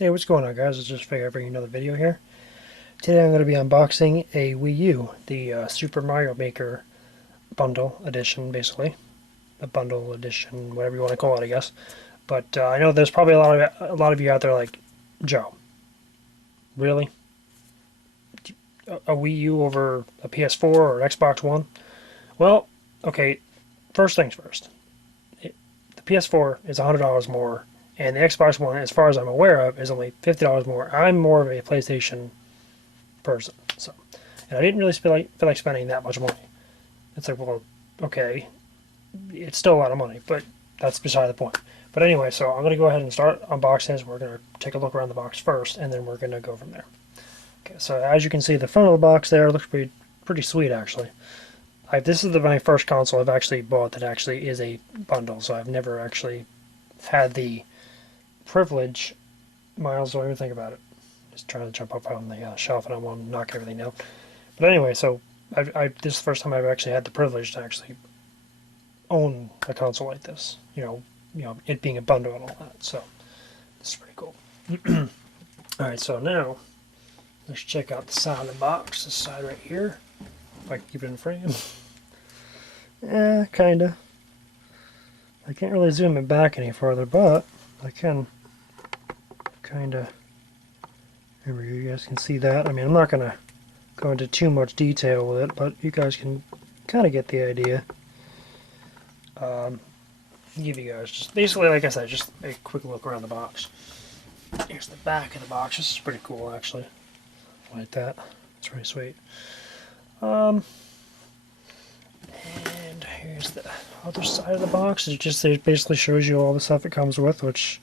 Hey, what's going on, guys? It's just figured I'd bring you another video here. Today I'm going to be unboxing a Wii U, the Super Mario Maker bundle edition, basically. The bundle edition, whatever you want to call it, I guess. But I know there's probably a lot of you out there like, Joe, really? A Wii U over a PS4 or Xbox One? Well, okay, first things first. The PS4 is $100 more, and the Xbox One, as far as I'm aware of, is only $50 more. I'm more of a PlayStation person, so, and I didn't really feel like spending that much money. It's like, well, okay, it's still a lot of money, but that's beside the point. But anyway, so I'm going to go ahead and start unboxing this. We're going to take a look around the box first, and then we're going to go from there. Okay, so as you can see, the front of the box there looks pretty sweet, actually. This is my first console I've actually bought that actually is a bundle, so I've never actually had the privilege. Miles, don't even think about it. Just trying to jump up on the shelf and I want to knock everything down. But anyway, so this is the first time I've actually had the privilege to actually own a console like this. It being a bundle and all that. So this is pretty cool. All right, so now let's check out the side of the box. This side right here. If I can keep it in frame. Yeah, kinda. I can't really zoom it back any further, but I can kinda. There you guys can see that. I mean, I'm not gonna go into too much detail with it, but you guys can kind of get the idea. Give you guys just basically, like I said, just a quick look around the box. Here's the back of the box. This is pretty cool, actually. I like that. It's pretty sweet. And here's the other side of the box. It basically shows you all the stuff it comes with, which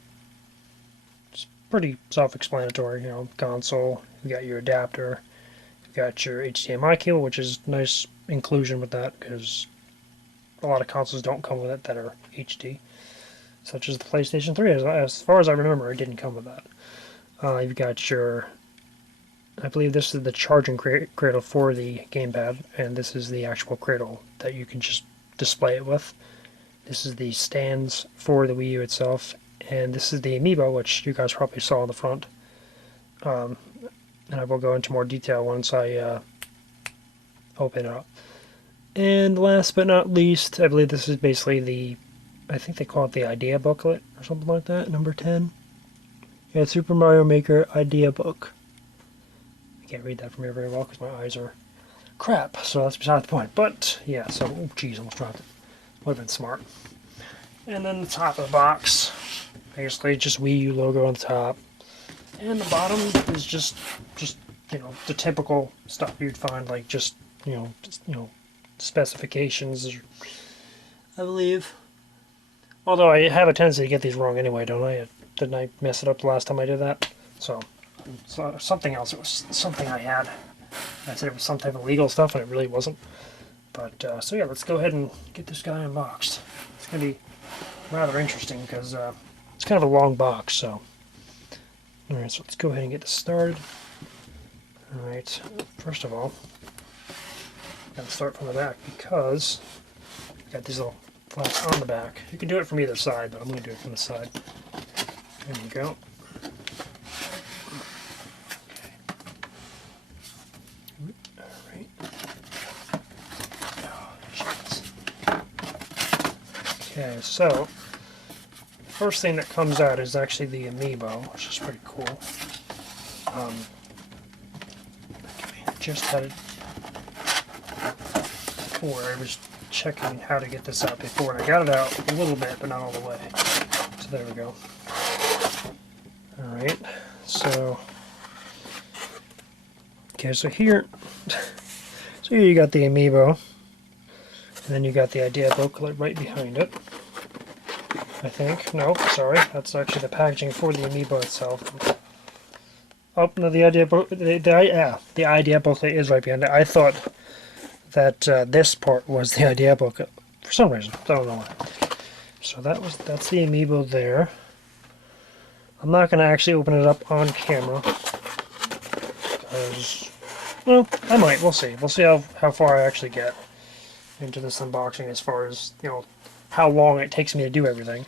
is pretty self-explanatory. Console. You got your adapter. You got your HDMI cable, which is nice inclusion with that because a lot of consoles don't come with it that are HD, such as the PlayStation 3. As far as I remember, it didn't come with that. You've got your, I believe this is the charging cradle for the gamepad, and this is the actual cradle that you can just display it with. This is the stands for the Wii U itself, and this is the amiibo, which you guys probably saw on the front. And I will go into more detail once I open it up. And last but not least, I believe this is basically I think they call it the idea booklet or something like that, number 10. Yeah, Super Mario Maker idea book. I can't read that from here very well because my eyes are crap, so that's beside the point. But, yeah, so, oh geez, almost dropped it. Would have been smart. And then the top of the box, basically just Wii U logo on the top. And the bottom is just the typical stuff you'd find, like just specifications, I believe. Although I have a tendency to get these wrong anyway, don't I? Didn't I mess it up the last time I did that? So something else. It was something I had. I said it was some type of legal stuff, and it really wasn't. But, so yeah, let's go ahead and get this guy unboxed. It's going to be rather interesting because it's kind of a long box, so. Alright, so let's go ahead and get this started. Alright, first of all, gotta start from the back because I got these little flaps on the back. You can do it from either side, but I'm going to do it from the side. There you go. Alright. Okay, so first thing that comes out is actually the amiibo, which is pretty cool. Just had it before. I was checking how to get this out before, and I got it out a little bit, but not all the way. So there we go. Alright, so okay, so here you got the amiibo, and then you got the idea booklet right behind it. I think. No, sorry, that's actually the packaging for the amiibo itself. Oh no, the idea booklet is right behind it. I thought that this part was the idea booklet for some reason. I don't know why. So that's the amiibo there. I'm not going to actually open it up on camera because, well, I might. We'll see. We'll see how far I actually get into this unboxing as far as how long it takes me to do everything.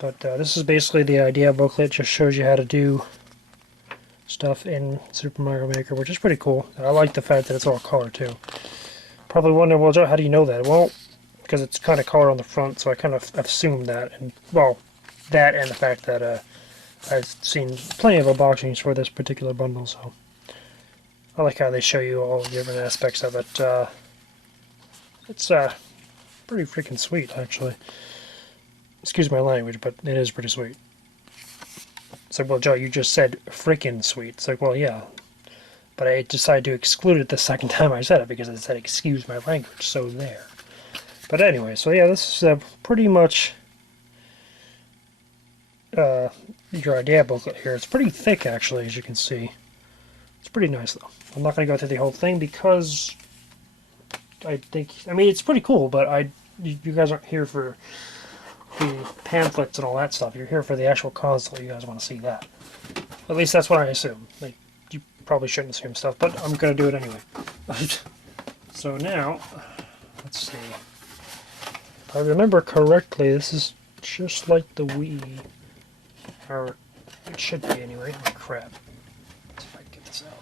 But this is basically the idea booklet. Just shows you how to do stuff in Super Mario Maker, which is pretty cool. And I like the fact that it's all color too. Probably wondering, well, Joe, how do you know that? Well, because it's kind of color on the front, so I kind of assumed that. And well, that and the fact that I've seen plenty of unboxings for this particular bundle, so I like how they show you all the different aspects of it. It's pretty freaking sweet, actually. Excuse my language, but it is pretty sweet. It's like, well, Joe, you just said freaking sweet. It's like, well, yeah. But I decided to exclude it the second time I said it because it said excuse my language, so there. But anyway, so yeah, this is pretty much your idea booklet here. It's pretty thick, actually, as you can see. It's pretty nice, though. I'm not going to go through the whole thing because I mean, it's pretty cool, but you guys aren't here for the pamphlets and all that stuff. You're here for the actual console. You guys want to see that. At least that's what I assume. Like, you probably shouldn't assume stuff, but I'm going to do it anyway. So now, let's see. If I remember correctly, this is just like the Wii. Or it should be anyway. Oh, crap. Let's see if I can get this out.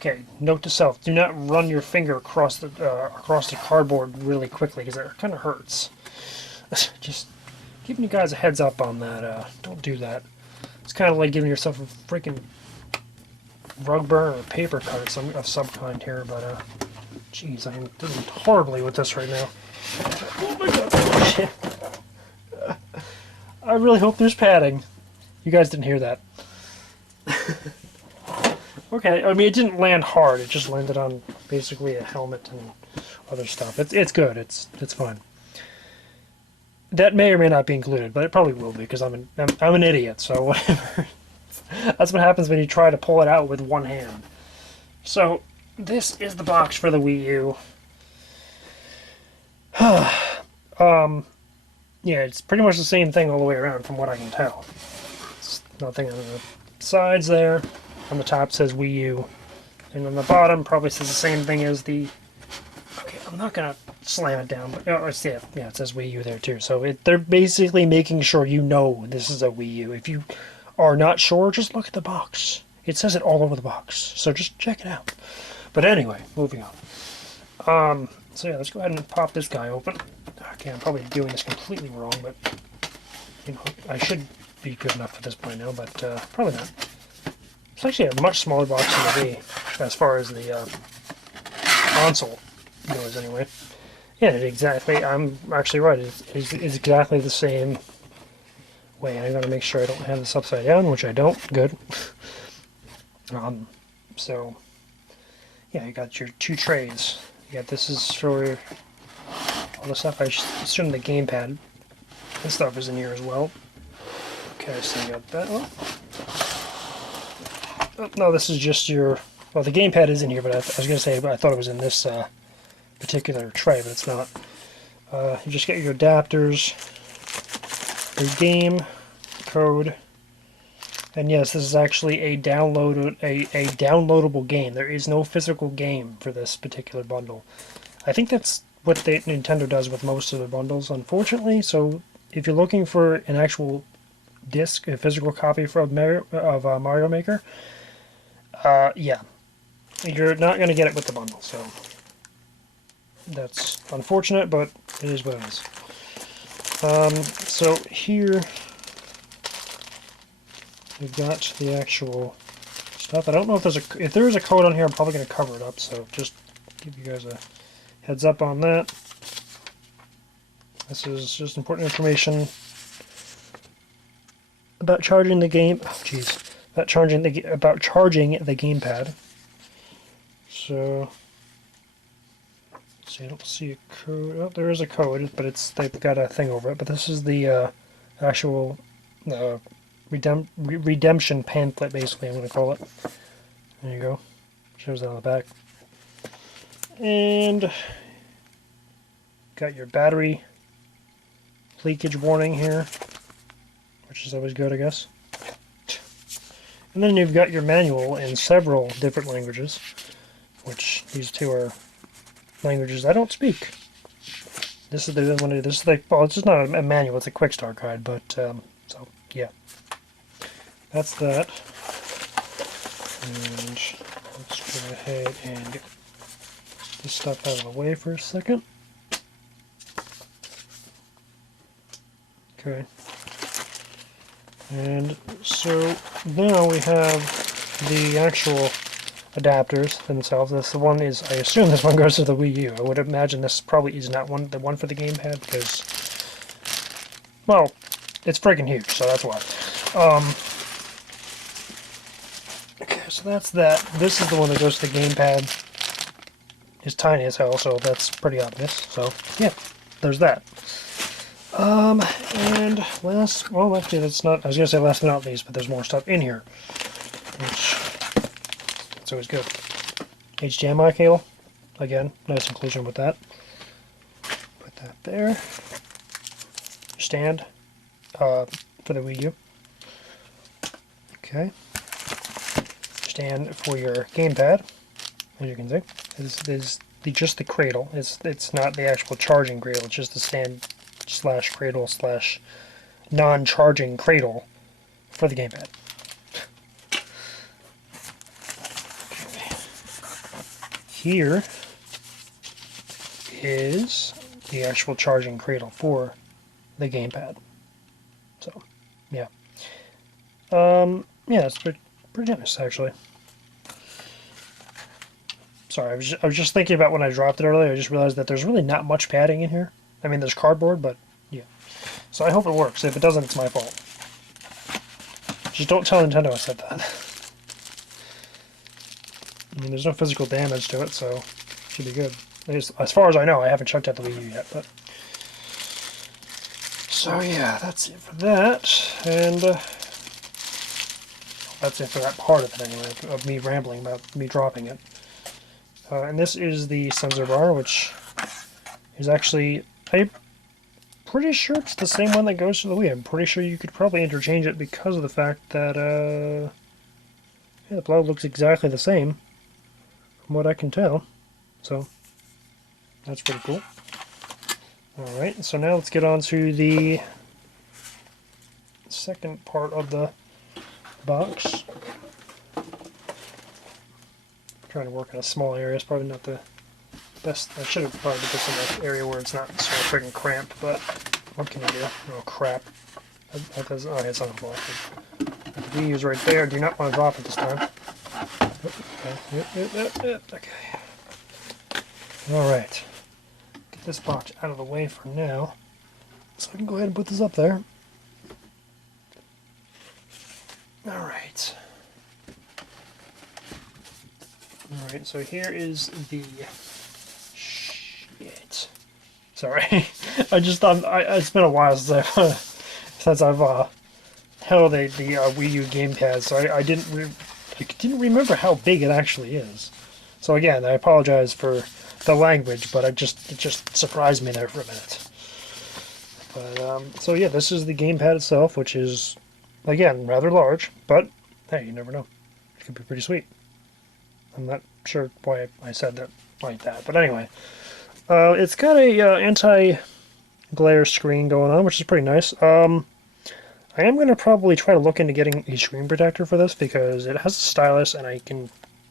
Okay, note to self: do not run your finger across the cardboard really quickly because it kind of hurts. Just giving you guys a heads up on that. Don't do that. It's kind of like giving yourself a freaking rug burn or a paper cut of some kind here. But jeez, I am doing horribly with this right now. Oh my god! Shit. I really hope there's padding. You guys didn't hear that. Okay, I mean, it didn't land hard. It just landed on basically a helmet and other stuff. It's good. It's fine. That may or may not be included, but it probably will be because I'm an idiot. So whatever. That's what happens when you try to pull it out with one hand. So this is the box for the Wii U. Yeah, it's pretty much the same thing all the way around from what I can tell. It's nothing on the sides there. On the top says Wii U. And on the bottom probably says the same thing as the... Okay, I'm not going to slam it down, but yeah, it says Wii U there too. So they're basically making sure you know this is a Wii U. If you are not sure, just look at the box. It says it all over the box. So just check it out. But anyway, moving on. So yeah, let's go ahead and pop this guy open. Okay, I'm probably doing this completely wrong, but you know, I should be good enough at this point now, but probably not. It's actually a much smaller box than the Wii, as far as the console goes anyway. Yeah, exactly. I'm actually right. It's exactly the same way. I gotta make sure I don't have this upside down, which I don't. Good. So, yeah, you got your two trays. You got this is for all the stuff. I assume the gamepad and stuff is in here as well. Okay, so you got that one. Oh, no, this is just your... Well, the gamepad is in here, but I was going to say, I thought it was in this particular tray, but it's not. You just get your adapters, your game code, and yes, this is actually a downloadable game. There is no physical game for this particular bundle. I think that's what Nintendo does with most of their bundles, unfortunately. So if you're looking for an actual disc, a physical copy of Mario Maker, yeah, you're not going to get it with the bundle. So that's unfortunate, but it is what it is. So here we've got the actual stuff. I don't know if there is a code on here. I'm probably going to cover it up. So just give you guys a heads up on that. This is just important information about charging the game. Oh, jeez, about charging the gamepad. So, see, I don't see a code. Oh, there is a code, but they've got a thing over it. But this is the actual redemption pamphlet, basically. I'm going to call it. There you go. Shows that on the back. And got your battery leakage warning here, which is always good, I guess. And then you've got your manual in several different languages, which these two are languages I don't speak. This is the one. This is like, well, it's just not a manual; it's a quick start guide. But so yeah, that's that. And let's go ahead and get this stuff out of the way for a second. Okay. And so now we have the actual adapters themselves. This the one is, I assume this one goes to the Wii U. I would imagine this probably is not the one for the gamepad because, well, it's freaking huge, so that's why. Okay, so that's that. This is the one that goes to the gamepad. It's tiny as hell, so that's pretty obvious. So yeah, there's that. And last, well, actually, that's not, I was going to say last but not least, but there's more stuff in here, which, it's always good. HDMI cable, again, nice inclusion with that. Put that there. Stand, for the Wii U. Okay. Stand for your gamepad, as you can see. This is just the cradle. It's not the actual charging cradle, it's just the stand / cradle / non-charging cradle for the gamepad. Here is the actual charging cradle for the gamepad. So, yeah. Yeah, it's pretty nice, actually. Sorry, I was just thinking about when I dropped it earlier, I just realized that there's really not much padding in here. I mean, there's cardboard, but yeah. So I hope it works. If it doesn't, it's my fault. Just don't tell Nintendo I said that. I mean, there's no physical damage to it, so it should be good. At least, as far as I know, I haven't checked out the Wii U yet, but... So yeah, that's it for that, and that's it for that part of it anyway, of me rambling about me dropping it. And this is the sensor bar, which is actually... I'm pretty sure it's the same one that goes to the Wii. I'm pretty sure you could probably interchange it because of the fact that yeah, the plug looks exactly the same from what I can tell. So that's pretty cool. Alright, so now let's get on to the second part of the box. I'm trying to work in a small area. It's probably not the best. I should have probably put this in an area where it's not so freaking cramped, but what can you do? Oh crap. That does, oh, it's on the block. The Wii U's right there. Do not want to drop it this time. Okay. Alright. Get this box out of the way for now. So I can go ahead and put this up there. Alright. Alright, so here is the... Shit. Sorry. I just thought... it's been a while since I've held the Wii U gamepad, so I didn't remember how big it actually is. So again, I apologize for the language, but it just surprised me there for a minute. But so yeah, this is the gamepad itself, which is again rather large, but hey, you never know. It could be pretty sweet. I'm not sure why I said that like that, but anyway, it's got a anti-glare screen going on, which is pretty nice. I am going to probably try to look into getting a screen protector for this because it has a stylus, and I can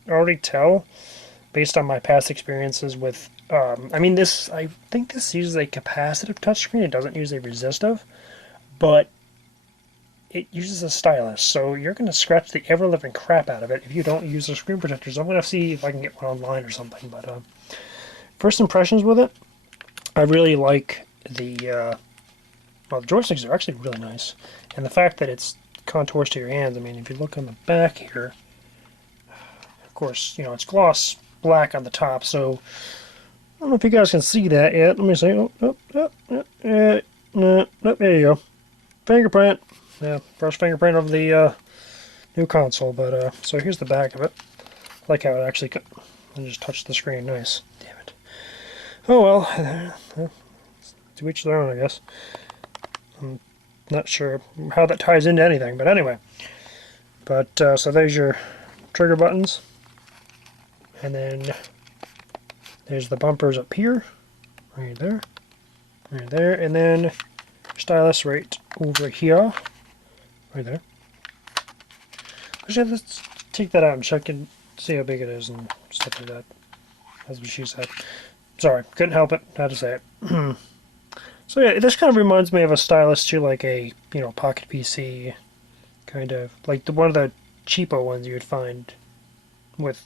already tell, based on my past experiences with, I mean, I think this uses a capacitive touchscreen. It doesn't use a resistive, but it uses a stylus, so you're going to scratch the ever-living crap out of it if you don't use the screen protector. So I'm going to see if I can get one online or something, but first impressions with it, I really like the, well, the joysticks are actually really nice. And the fact that it's contours to your hands, I mean, if you look on the back here, of course, you know, it's gloss black on the top, so I don't know if you guys can see that yet. Let me see. There you go. Fingerprint. Yeah, first fingerprint of the new console, but so here's the back of it. I like how it actually, I just touched the screen. Nice. Damn it. Oh well, to each their own, I guess. I'm not sure how that ties into anything, but anyway. But so there's your trigger buttons, and then there's the bumpers up here, right there, right there, and then stylus right over here, right there. Actually, let's take that out and check and see how big it is and stuff like that. That's what she said. Sorry, couldn't help it. Had to say it. So yeah, this kind of reminds me of a stylus too, like a Pocket PC, kind of like one of the cheapo ones you would find with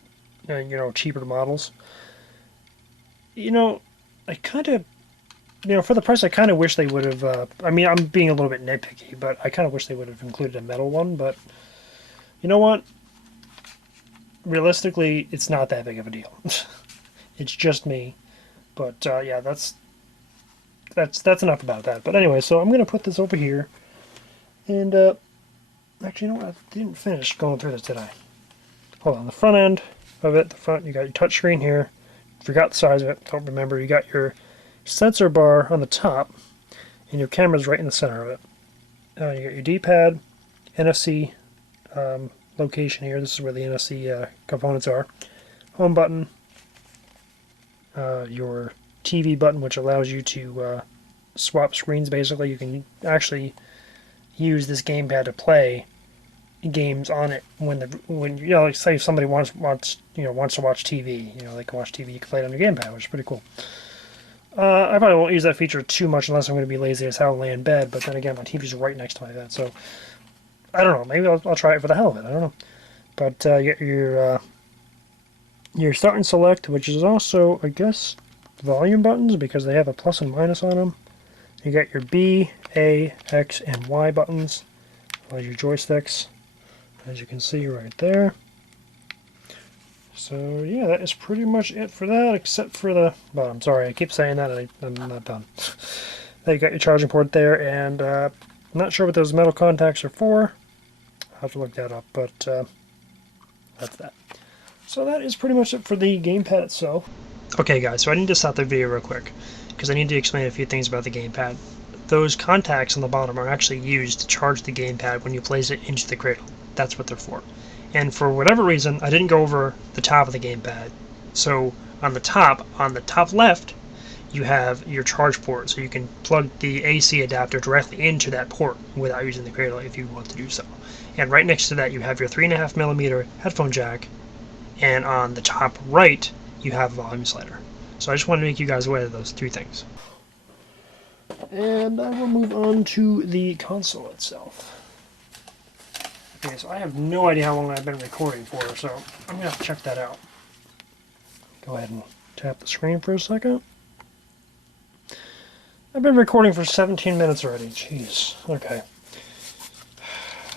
cheaper models. I kind of for the price, I kind of wish they would have. I mean, I'm being a little bit nitpicky, but I kind of wish they would have included a metal one. But you know what? Realistically, it's not that big of a deal. It's just me. But yeah, that's enough about that. But anyway, so I'm going to put this over here. And actually, you know what? I didn't finish going through this, did I? Hold on. The front end of it, you got your touch screen here. Forgot the size of it. Don't remember. You got your sensor bar on the top, and your camera's right in the center of it. You got your D-pad, NFC location here. This is where the NFC components are. Home button, your TV button, which allows you to swap screens. Basically, you can actually use this gamepad to play games on it when like say if somebody wants to watch TV, they can watch TV. You can play it on your gamepad, which is pretty cool. I probably won't use that feature too much unless I'm going to be lazy as hell and lay in bed. But then again, my TV's right next to my bed, so I don't know. Maybe I'll try it for the hell of it. I don't know. But you get your start and select, which is also, I guess, volume buttons because they have a plus and minus on them. You got your B, A, X, and Y buttons, as your joysticks, as you can see right there. So yeah, that is pretty much it for that, except for the bottom. Sorry, I keep saying that, and I'm not done. Now you got your charging port there, and I'm not sure what those metal contacts are for. I'll have to look that up, but that's that. So that is pretty much it for the gamepad itself. Okay guys, so I need to stop the video real quick, because I need to explain a few things about the gamepad. Those contacts on the bottom are actually used to charge the gamepad when you place it into the cradle. That's what they're for. And for whatever reason, I didn't go over the top of the gamepad. So on the top left, you have your charge port, so you can plug the AC adapter directly into that port without using the cradle if you want to do so. And right next to that, you have your 3.5mm headphone jack, and on the top right, you have a volume slider. So I just wanted to make you guys aware of those two things. And I will move on to the console itself. Okay, so I have no idea how long I've been recording for, so I'm going to have to check that out. Go ahead and tap the screen for a second. I've been recording for 17 minutes already. Jeez. Okay.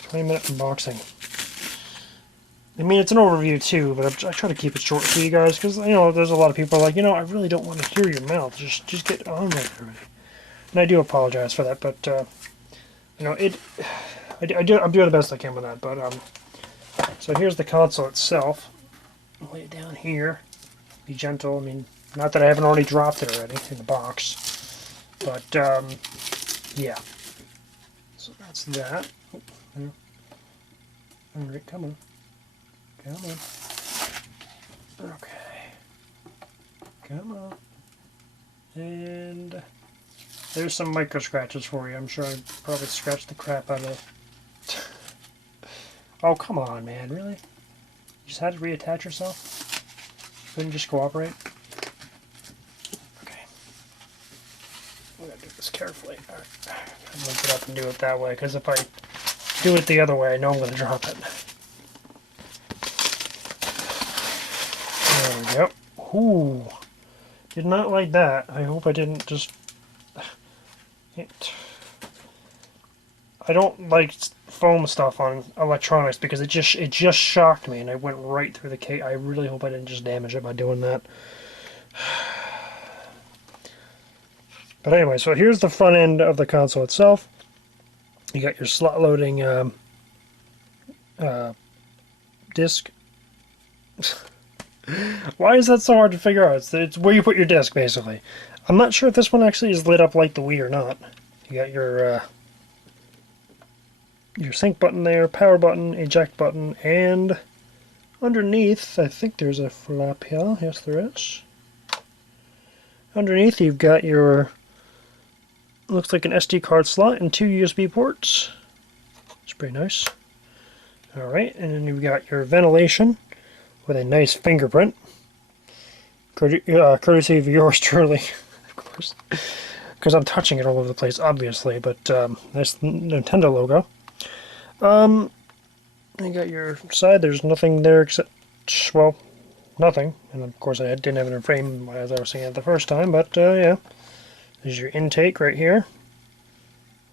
20-minute unboxing. I mean, it's an overview too, but I try to keep it short for you guys, because, there's a lot of people like, I really don't want to hear your mouth. Just get on with it already. And I do apologize for that, but, I'm doing the best I can with that, but, so here's the console itself. I'll lay it down here. Be gentle. I mean, not that I haven't already dropped it already in the box, but, yeah. So that's that. Oh, yeah. Alright, come on. Come on. Okay. Come on. And there's some micro scratches for you. I'm sure I probably scratched the crap out of it. Oh, come on, man. Really? You just had to reattach yourself? Couldn't just cooperate? Okay. I'm going to do this carefully. Alright. I'm going to get up and do it that way, because if I do it the other way, I know I'm going to drop it. There we go. Ooh. Did not like that. I hope I didn't just... I don't like foam stuff on electronics because it just shocked me and I went right through the case. I really hope I didn't just damage it by doing that. But anyway, so here's the front end of the console itself. You got your slot loading disc. Why is that so hard to figure out? It's where you put your disc, basically. I'm not sure if this one actually is lit up like the Wii or not. You got your sync button there, power button, eject button, and underneath, I think there's a flap here. Yes, there is. Underneath, you've got your looks like an SD card slot and 2 USB ports. It's pretty nice. Alright, and then you've got your ventilation with a nice fingerprint. Courtesy of yours truly, of course. Because I'm touching it all over the place, obviously, but nice Nintendo logo. You got your side, there's nothing there except, well, nothing. And of course I didn't have it in frame as I was saying it the first time, but yeah. There's your intake right here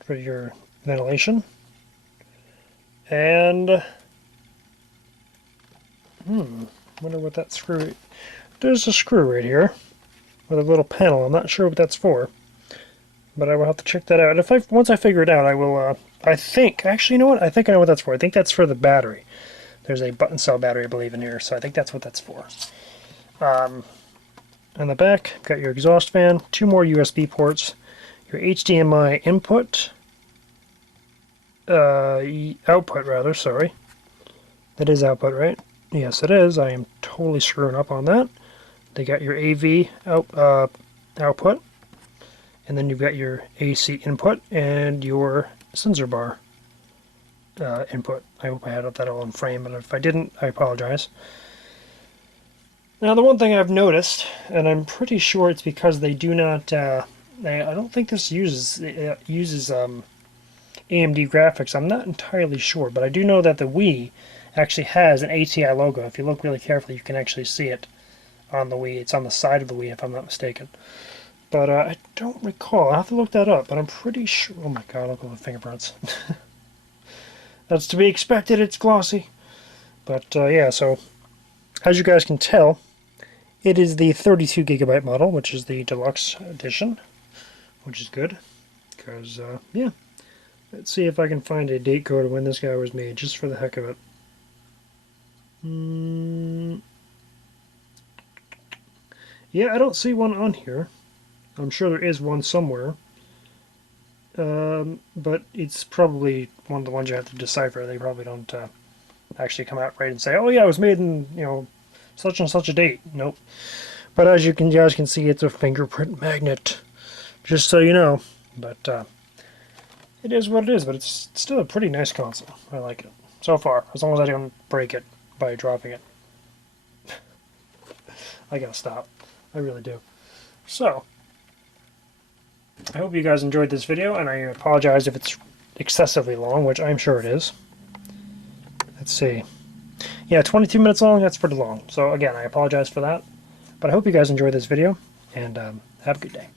for your ventilation. And, wonder what that screw, there's a screw right here with a little panel. I'm not sure what that's for, but I will have to check that out. Once I figure it out, I will, I think, actually, you know what? I think I know what that's for. I think that's for the battery. There's a button cell battery, I believe, in here, so I think that's what that's for. On the back, got your exhaust fan, 2 more USB ports, your HDMI input, output rather, sorry. That is output, right? Yes, it is. I am totally screwing up on that. They got your AV output, and then you've got your AC input and your sensor bar input. I hope I had that all in frame, and if I didn't, I apologize. Now, the one thing I've noticed, and I'm pretty sure it's because they do not, I don't think this uses AMD graphics. I'm not entirely sure, but I do know that the Wii actually has an ATI logo. If you look really carefully, you can actually see it on the Wii. It's on the side of the Wii, if I'm not mistaken. But I don't recall. I'll have to look that up, but I'm pretty sure. Oh my god, look at the fingerprints. That's to be expected, it's glossy. But yeah, so as you guys can tell, it is the 32 gigabyte model, which is the deluxe edition, which is good. Because, yeah. Let's see if I can find a date code of when this guy was made, just for the heck of it. Yeah, I don't see one on here. I'm sure there is one somewhere. But it's probably one of the ones you have to decipher. They probably don't actually come out right and say, oh yeah, it was made in, you know, such and such a date. Nope. But as you guys can see, it's a fingerprint magnet. Just so you know. But it is what it is, but it's still a pretty nice console. I like it. So far. As long as I don't break it by dropping it. I gotta stop. I really do. So, I hope you guys enjoyed this video, and I apologize if it's excessively long, which I'm sure it is. Let's see. Yeah, 22 minutes long, that's pretty long. So again, I apologize for that. But I hope you guys enjoyed this video, and have a good day.